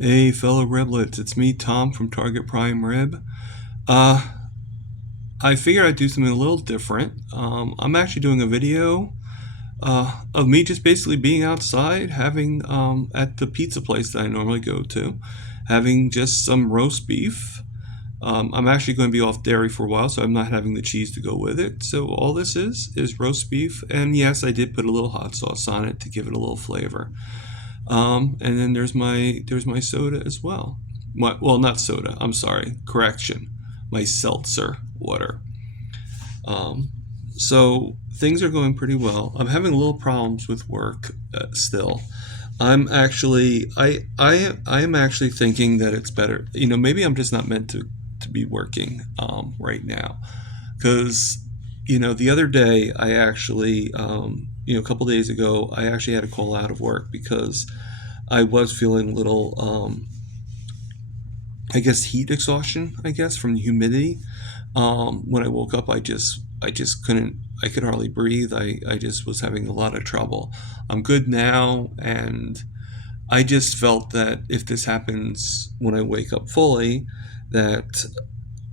Hey, fellow Riblets, it's me, Tom from Target Prime Rib. Uh, I figured I'd do something a little different. I'm actually doing a video of me just basically being outside, having at the pizza place that I normally go to, having just some roast beef. I'm actually going to be off dairy for a while, so I'm not having the cheese to go with it. So all this is roast beef, and yes, I did put a little hot sauce on it to give it a little flavor. And then there's my soda as well. Well, not soda. I'm sorry. Correction. My seltzer water. Um, so things are going pretty well. I'm having a little problems with work still. I am actually thinking that it's better. Maybe I'm just not meant to be working right now, because the other day I actually a couple days ago I actually had to call out of work because I was feeling a little, I guess, heat exhaustion. I guess from the humidity. When I woke up, I just couldn't. I could hardly breathe. I just was having a lot of trouble. I'm good now, and I just felt that if this happens when I wake up fully, that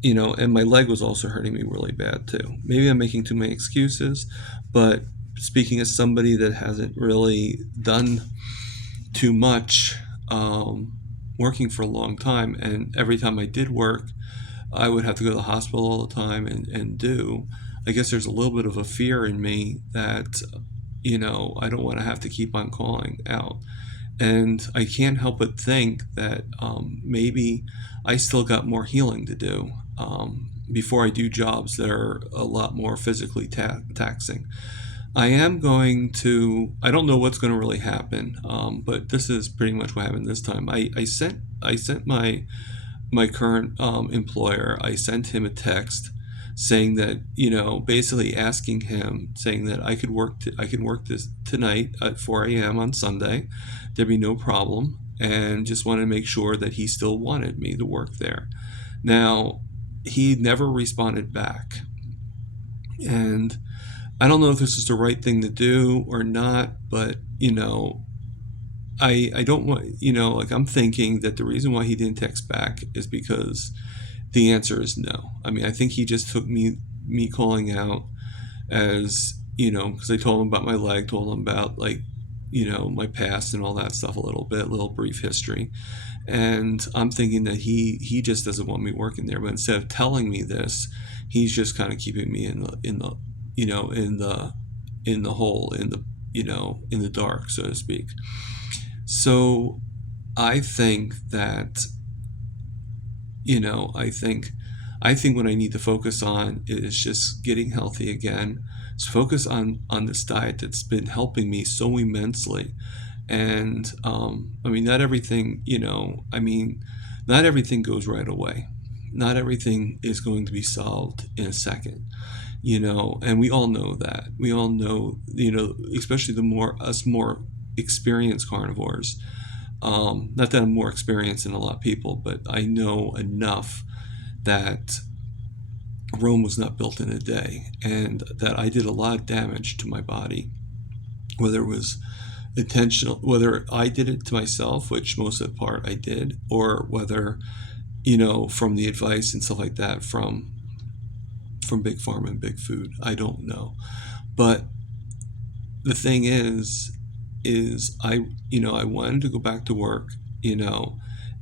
and my leg was also hurting me really bad too. Maybe I'm making too many excuses, but speaking as somebody that hasn't really done too much, working for a long time, and every time I did work, I would have to go to the hospital all the time and do. I guess there's a little bit of a fear in me that, I don't want to have to keep on calling out. And I can't help but think that maybe I still got more healing to do before I do jobs that are a lot more physically taxing. I don't know what's going to really happen, but this is pretty much what happened this time. I sent my current employer, I sent him a text saying that, basically asking him, saying that I could work this tonight at 4 a.m. on Sunday. There'd be no problem, and just wanted to make sure that he still wanted me to work there. Now, he never responded back, and I don't know if this is the right thing to do or not, but I don't want, like, I'm thinking that the reason why he didn't text back is because the answer is no. I mean, I think he just took me calling out as, because I told him about my leg, told him about, like, my past and all that stuff, a little brief history. And I'm thinking that he just doesn't want me working there, but instead of telling me this, he's just kind of keeping me in the in the hole, in the dark, so to speak. So I think that, you know, I think I think what I need to focus on is just getting healthy again. Just focus on this diet that's been helping me so immensely. And I mean, not everything, not everything goes right away. Not everything is going to be solved in a second, and we all know that. We all know, especially more experienced carnivores. Not that I'm more experienced than a lot of people, but I know enough that Rome was not built in a day, and that I did a lot of damage to my body, whether it was intentional, whether I did it to myself, which most of the part I did, or whether, from the advice and stuff like that from big pharma and big food. I don't know, but the thing is I wanted to go back to work, and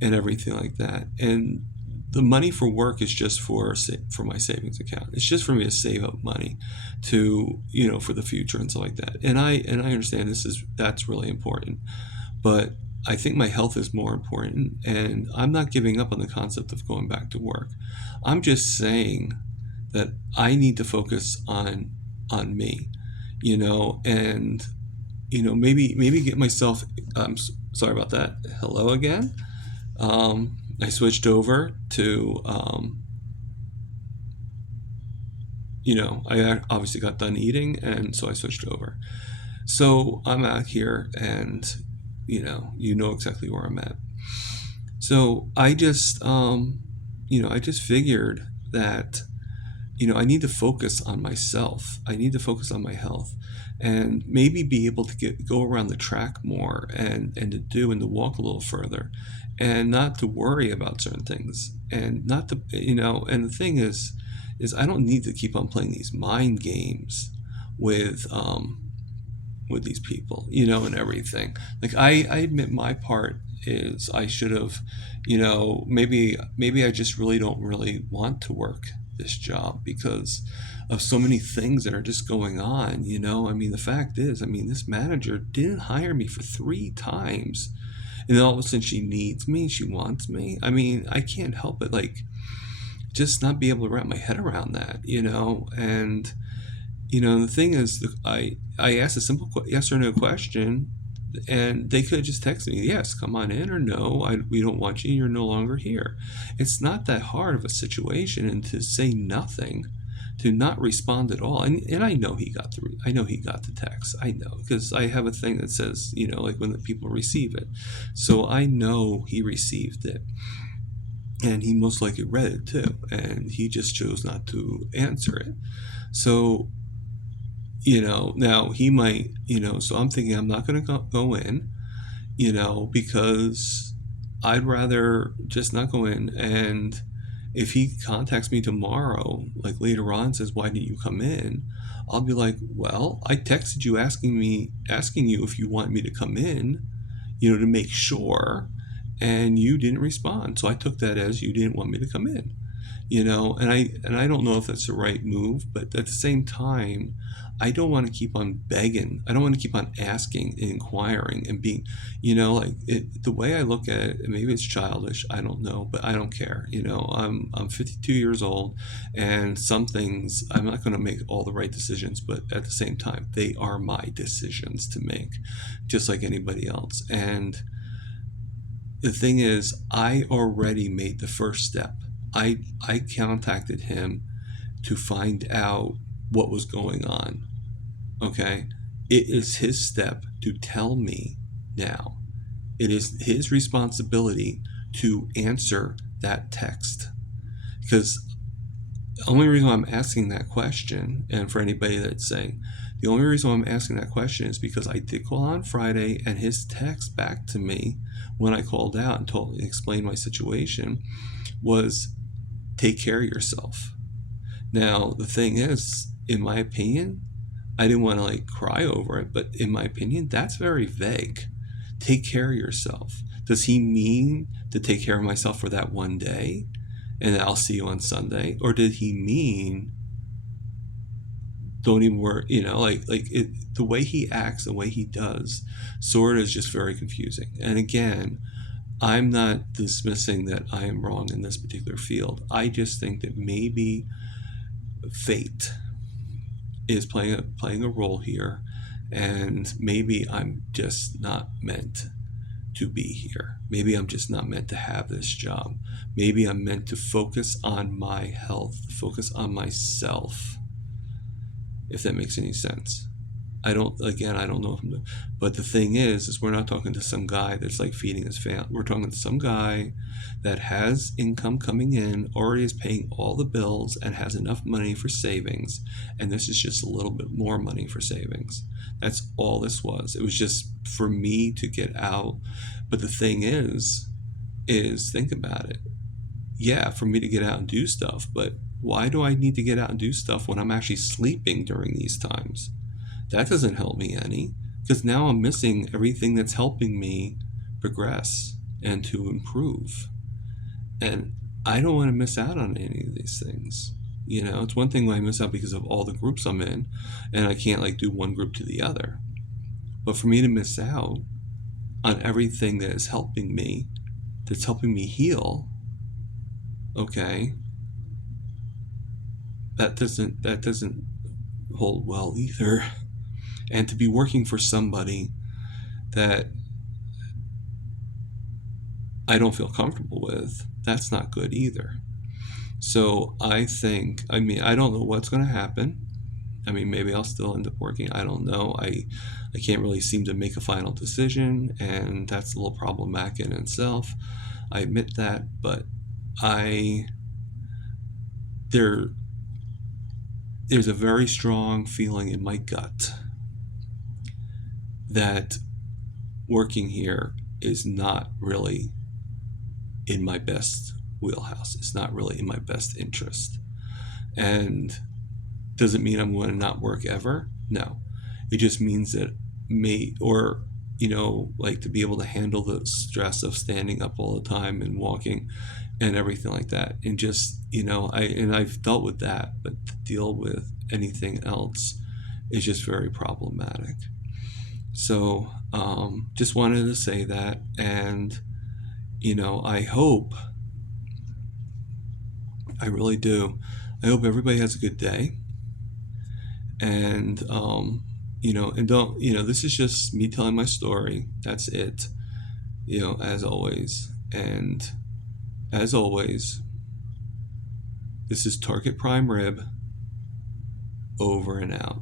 everything like that. And the money for work is just for my savings account. It's just for me to save up money to, for the future and stuff like that. And I understand that's really important, but I think my health is more important, and I'm not giving up on the concept of going back to work. I'm just saying that I need to focus on me, and maybe get myself. Sorry about that. Hello again. I switched over to, I obviously got done eating, and so I switched over. So I'm out here, and you know exactly where I'm at. So I just figured that I need to focus on myself. I need to focus on my health, and maybe be able to go around the track more, and to walk a little further, and not to worry about certain things, and not to, and the thing is I don't need to keep on playing these mind games with these people, and everything. Like, I admit my part is I should have, maybe I just really don't really want to work this job because of so many things that are just going on. I mean, the fact is, this manager didn't hire me for 3 times, and then all of a sudden she needs me, she wants me. I mean, I can't help it, like, just not be able to wrap my head around that, and the thing is, I asked a simple yes or no question, and they could have just texted me, yes, come on in, or no, we don't want you, you're no longer here. It's not that hard of a situation, and to say nothing, to not respond at all. And I know he got the text. I know, because I have a thing that says, like, when the people receive it. So I know he received it. And he most likely read it too. And he just chose not to answer it. So, now he might, so I'm thinking I'm not going to go in, because I'd rather just not go in. And if he contacts me tomorrow, like later on, says, why didn't you come in? I'll be like, well, I texted you asking you if you want me to come in, to make sure, and you didn't respond. So I took that as you didn't want me to come in, and I don't know if that's the right move, but at the same time, I don't want to keep on begging. I don't want to keep on asking and inquiring and being, like, the way I look at it, maybe it's childish, I don't know, but I don't care. I'm 52 years old, and some things I'm not going to make all the right decisions, but at the same time, they are my decisions to make, just like anybody else. And the thing is, I already made the first step. I contacted him to find out what was going on. Okay? It is his step to tell me now. It is his responsibility to answer that text. Because the only reason I'm asking that question, and for anybody that's saying, the only reason I'm asking that question is because I did call on Friday, and his text back to me when I called out and explained my situation was, take care of yourself. Now, the thing is, in my opinion, I didn't want to like cry over it, but in my opinion, that's very vague. Take care of yourself. Does he mean to take care of myself for that one day and I'll see you on Sunday? Or did he mean don't even worry, the way he acts, the way he does, sort of is just very confusing. And again, I'm not dismissing that I am wrong in this particular field. I just think that maybe fate is playing a role here, and maybe I'm just not meant to be here. Maybe I'm just not meant to have this job. Maybe I'm meant to focus on my health, focus on myself, if that makes any sense. I don't know if I'm doing, but the thing is we're not talking to some guy that's like feeding his family. We're talking to some guy that has income coming in, already is paying all the bills, and has enough money for savings. And this is just a little bit more money for savings. That's all this was. It was just for me to get out. But the thing is think about it. Yeah, for me to get out and do stuff, but why do I need to get out and do stuff when I'm actually sleeping during these times? That doesn't help me any, because now I'm missing everything that's helping me progress and to improve. And I don't want to miss out on any of these things. It's one thing when I miss out because of all the groups I'm in, and I can't like do one group to the other. But for me to miss out on everything that is helping me, that's helping me heal, okay, that doesn't hold well either. And to be working for somebody that I don't feel comfortable with, that's not good either. So I don't know what's going to happen. Maybe I'll still end up working. I don't know. I can't really seem to make a final decision, and that's a little problematic in itself. I admit that, but there there's a very strong feeling in my gut that working here is not really in my best wheelhouse. It's not really in my best interest. And does it mean I'm going to not work ever? No. It just means that like to be able to handle the stress of standing up all the time and walking and everything like that. And just, I've dealt with that, but to deal with anything else is just very problematic. So, just wanted to say that. And, I really do. I hope everybody has a good day. And, and don't, this is just me telling my story. That's it, as always. And as always, this is Target Prime Rib, over and out.